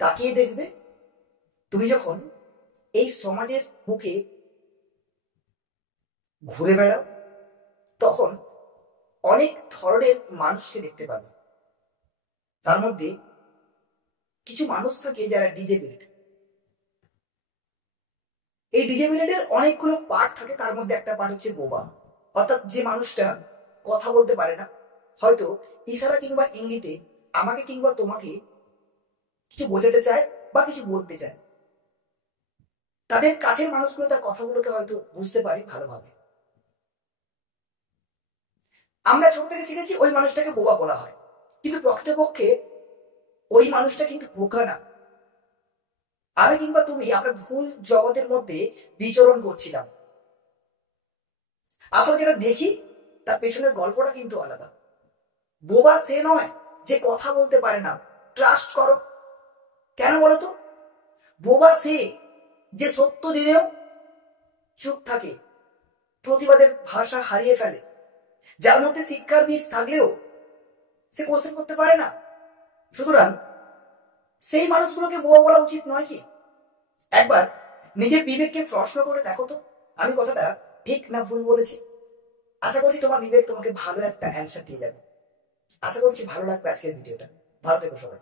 তাকিয়ে দেখবে তুমি যখন এই সমাজের বুকে ঘুরে বেড়াও তখন অনেক ধরনের মানুষকে দেখতে পাবে। তার মধ্যে কিছু মানুষ থাকে যারা ডিজেবিলিটি। এই ডিজেবিলিটির অনেকগুলো পার্ট থাকে, তার মধ্যে একটা পার্ট হচ্ছে বোবা, অর্থাৎ যে মানুষটা কথা বলতে পারে না, হয়তো ইশারা কিংবা ইঙ্গিতে আমাকে কিংবা তোমাকে কিছু বোঝাতে চায় বা কিছু বলতে চায়। তাদের কাছের মানুষগুলো তার কথাগুলোকে হয়তো বুঝতে পারে ভালোভাবে। আমরা ছোট থেকে শিখেছি ওই মানুষটাকে বোবা বলা হয়, কিন্তু প্রকৃতপক্ষে ওই মানুষটা কিন্তু বোকা না। আমি কিংবা তুমি আমরা ভুল জগতের মধ্যে বিচরণ করছিলাম। আসলে যেটা দেখি তার পেছনের গল্পটা কিন্তু আলাদা। বোবা সে নয় যে কথা বলতে পারে না, ট্রাস্ট করো। কেন বলতো? বোবা সে যে সত্য জেনেও চুপ থাকে, প্রতিবাদের ভাষা হারিয়ে ফেলে, যার মধ্যে শিক্ষার বীজ থাকলেও সে কোশ্চেন করতে পারে না। সুতরাং সেই মানুষগুলোকে বোবা বলা উচিত নয় কি? একবার নিজের বিবেককে প্রশ্ন করে দেখো তো আমি কথাটা ঠিক না ভুল বলেছি। আশা করছি তোমার বিবেক তোমাকে ভালো একটা অ্যান্সার দিয়ে যাবে। আশা করছি ভালো লাগবে আজকের ভিডিওটা। ভালো থেকো সবাই।